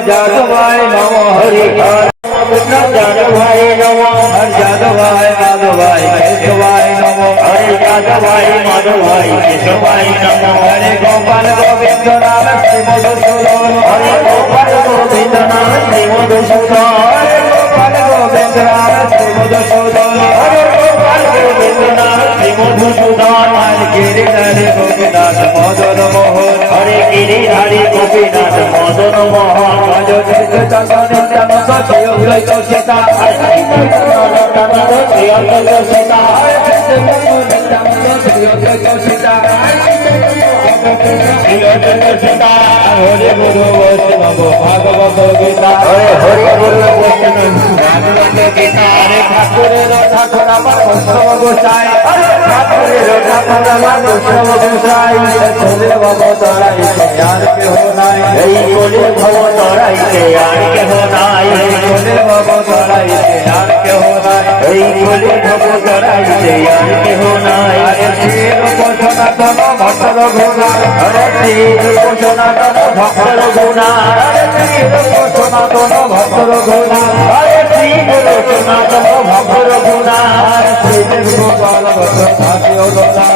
जादवाय नमो हरि जादवाय नमो हरि जादवाय माधवाय केशवाय नमो हरि जादवाय माधवाय केशवाय नमो हरे गोपाल गोविंद नाम श्री मधुसूदन हरे गोपाल गोविंद नाम श्री मधुसूदन हरे गोपाल गोविंद नाम श्री मधुसूदन हरे गोपाल गोविंद नाम श्री मधुसूदन हरे गिरिधारी गोपीनाथ मदन मोहन हरे गिरिधारी गोपीनाथ मदन मोहन भज नित्यानंद श्री अद्वैत सीता हरे नित्यानंद श्री अद्वैत सीता श्री अद्वैत सीता हरे गुरु वैष्णव भागवत गीता हरे हरे गुरु वैष्णव भागवत गीता हरे ठाकुरेर ठाकुर আমার বৈষ্ণব গোসাই হরে ঠাকুরের ঠাকুর আমার বৈষ্ণব গোসাই চলে ভব তরাইতে আর কেহ নাই এই কোলে ভব তরাইতে আর কেহ নাই এই কোলে ভব তরাইতে আর কেহ নাই এই কোলে ভব তরাইতে আর কেহ নাই হরে শ্রী রূপ সনাতন ভক্তর গুণা হরে শ্রী রূপ সনাতন ভক্তর গুণা হরে শ্রী রূপ সনাতন ভক্তর গুণা হরে শ্রী রূপ সনাতন ভক্তর গুণা শ্রী গোপাল ভক্ত সাধিও লোলা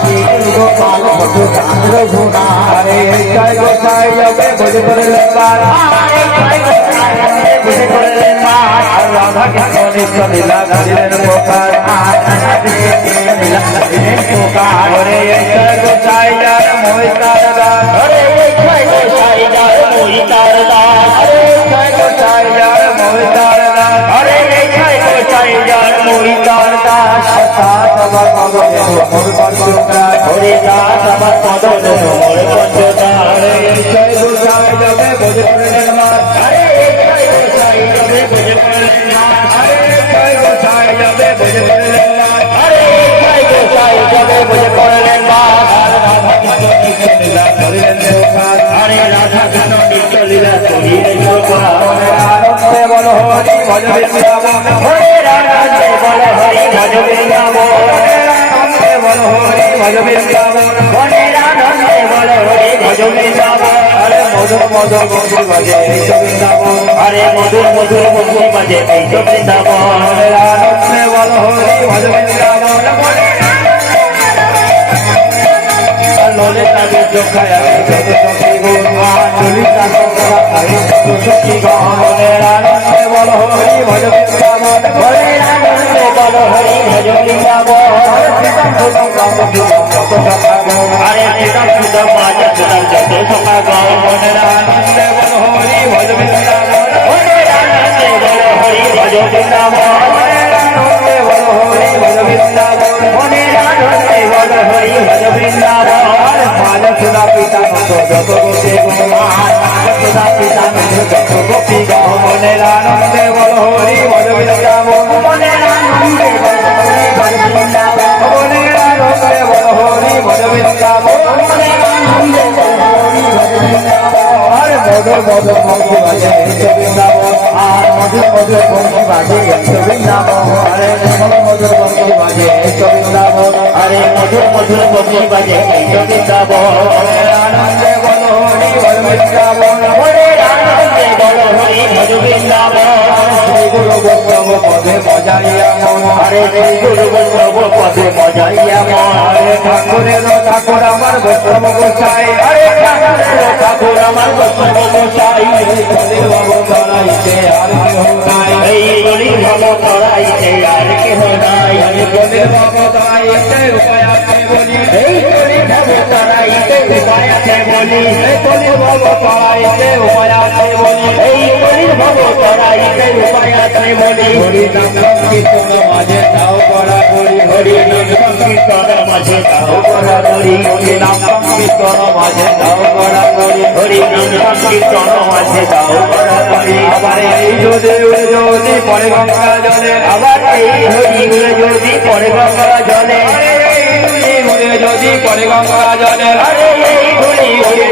শ্রী গোপাল ভক্ত গান্র গুণা হরে জয় গোসাই হবে ভজ করলে পার হরে জয় গোসাই হবে ভজ করলে পার রাধা কৃষ্ণ নিত্য লীলা ধারিলেন প্রকার রাধা কৃষ্ণ লীলা ধারিলেন প্রকার হরে জয় গোসাই যার মোহিতার দাস হরে জয় গোসাই যার মোহিতার দাস হরে জয় গোসাই যার মোহিতার দাস হরে জয় গোসাই যার মোহিতার দাস দাস আমার পদে মোর পঞ্চদাস হরে দাস আমার পদে মোর পঞ্চদাস হরে জয় গোসাই যাবে ভজ করলেন মার হরে জয় গোসাই যাবে ভজ করলেন মার হরে জয় গোসাই যাবে ভজ করলেন মার হরে জয় গোসাই যাবে ভজ করলেন মার রাধা কৃষ্ণ নিত্য লীলা করিলেন প্রকার হরে রাধা কৃষ্ণ নিত্য লীলা করিলেন প্রকার হরে আনন্দে বল হরি ভজ বৃন্দাবন হরে আনন্দে বল হরি ভজ বৃন্দাবন হরে আনন্দে বল হরি ভজ বৃন্দাবন হরে আনন্দে বল হরি ভজ বৃন্দাবন হরে মধুর মধুর বন্ধু বাজে এই বৃন্দাবন হরে মধুর মধুর বন্ধু বাজে এই বৃন্দাবন হরে আনন্দে বল হরি ভজ বৃন্দাবন হরে ললিতা বিদ্যুখায়া সখী গুণ ললিতা সখী গণের আনন্দে বল হরি ভজ বৃন্দাবন হরে আনন্দে বল হরি ভজ বৃন্দাবন হরে সীতাম সুতম যত সখা গণ হরে সীতাম সুতম যত সখা গণ হরে আনন্দে বল হরি ভজ বৃন্দাবন হরে আনন্দে বল হরি ভজ বৃন্দাবন হরে আনন্দে বল হরি ভজ বৃন্দাবন হরে আনন্দে বল হরি ভজ বৃন্দাবন সুদা পিতা যত গোপী সুদা পিতা যত গোপী মনের আনন্দে বল হরি ভজ বৃন্দাবন মনের আনন্দে বল হরি ভজ বৃন্দাবন মনের আনন্দে বল হরি ভজ বৃন্দাবন মনের আনন্দে বল হরি ভজ বৃন্দাবন আর মধুর মধুর বন্ধু বাজে বৃন্দাবন আর মধুর মধুর বন্ধু বাজে বৃন্দাবন আরে মধুর বন্ধু বাজে বৃন্দাবন আরে মধুর মধুর বন্ধু বাজে বৃন্দাবন আনন্দে বল হরি ভজ বৃন্দাবন হরে আনন্দে বল হরি ভজ বৃন্দাবন শ্রী গুরু বৈষ্ণব পদে মজাইয়া মন হরে শ্রী গুরু বৈষ্ণব পদে মজাইয়া মন হরে ঠাকুরের ঠাকুর আমার বৈষ্ণব গোসাই হরে ঠাকুরের ঠাকুর আমার বৈষ্ণব গোসাই এই ভব তরাইতে আর কেহ নাই এই গলির ভব তরাইতে আর কেহ নাই আমি গলির ভব তরাইতে উপায় আছে বলি এই গলির ভব তরাইতে উপায় আছে বলি এই গলির ভব তরাইতে উপায় আছে বলি এই গলির ভব তরাইতে উপায় আছে বলি হরি নাম সংকীর্তন মাঝে তাও করা করি হরি নাম সংকীর্তন মাঝে তাও করা করি হরি নাম সংকীর্তন মাঝে দাও করা করি হরি নাম সংকীর্তন মাঝে দাও করা করি আবার এই যদি যদি পরে গঙ্গা জলে আবার এই হরি যদি পরে গঙ্গা জলে যদি পরে গঙ্গা জলে আরে এই হরি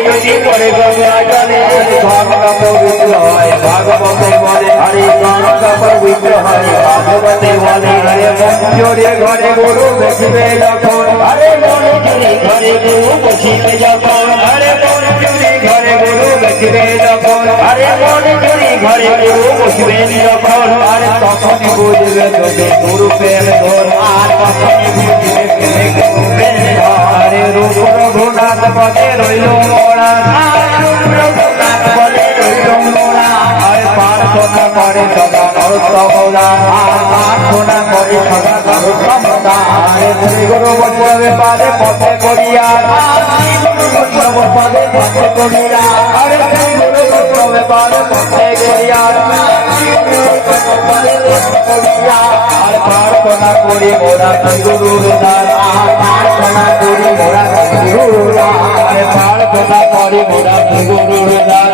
যদি পরে গঙ্গা জলে গঙ্গা পবিত্র হয় ভাগবতে বলে আরে গঙ্গা পবিত্র হয় ভাগবতে বলে আরে মঞ্জুরে ঘরে গরু বসবে যখন আরে মঞ্জুরে ঘরে গরু বসবে যখন আরে মঞ্জুরে ঘরে গরু বসবে যখন আরে মঞ্জুরে ঘরে গরু বসবে যখন আরে তখনই বুঝবে তোকে গুরু প্রেম ধর আর তখনই বুঝবে গুরু প্রেম আরে রূপ রঘুনাথ পদে রইল মোরা রঘুনাথ পদে রইল মোরা আরে প্রার্থনা করে সদা নরোত্তমদা প্রার্থনা করে সদা নরোত্তমদা আরে গুরু বৈষ্ণবে পাদে পথে করিয়া গুরু বৈষ্ণব পাদে পথে করিয়া আরে গুরু বৈষ্ণবে পাদে পথে করিয়া আর প্রার্থনা করি মোরা গুরুর দ্বার প্রার্থনা করি মোরা গুরুর দ্বার প্রার্থনা করি মোরা গুরুর দ্বার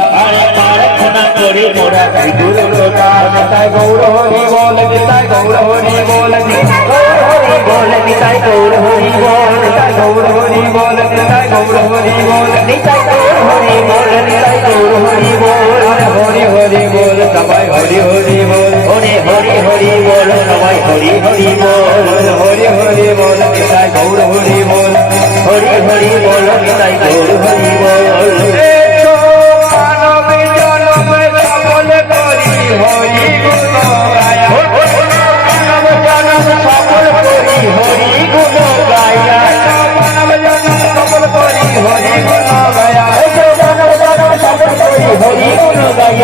প্রার্থনা করি মোরা গুরুর দ্বার নিতাই গৌর হরি বল নিতাই গৌর হরি বল হরি বল নিতাই গৌর হরি বল নিতাই গৌর হরি বল নিতাই গৌর হরি বল নিতাই গৌর হরি বল নিতাই গৌর হরি বল হরি হরি বল সবাই হরি হরি বল হরি হরি হরি বল সবাই হরি হরি বল হরি হরি বল নিতাই গৌর হরি বল হরি হরি বল নিতাই গৌর হরি বল মানব জনম সফল করি হরি গুণ গায়া মানব জনম সফল করি হরি গুণ গায়া মানব জনম সফল করি হরি গুণ গায়া মানব জনম সফল করি হরি গুণ গায়া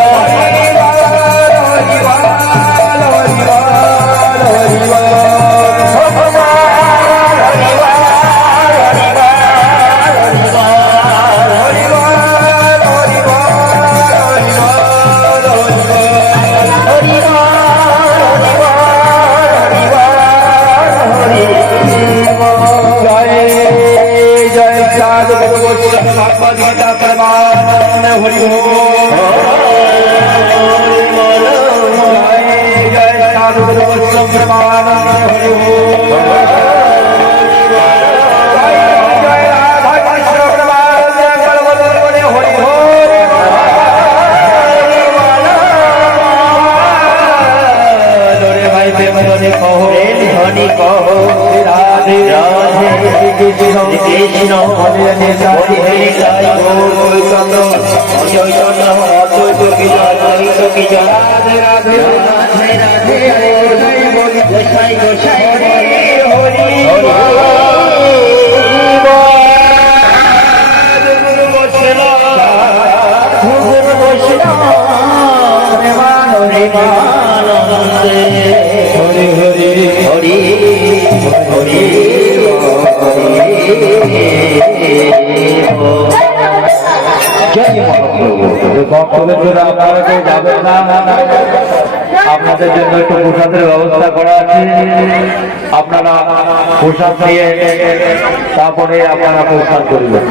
আপনাদের জন্য একটু প্রসাদের ব্যবস্থা করা আছে আপনারা প্রসাদ নিয়ে তারপরে আপনারা প্রসাদ করবেন।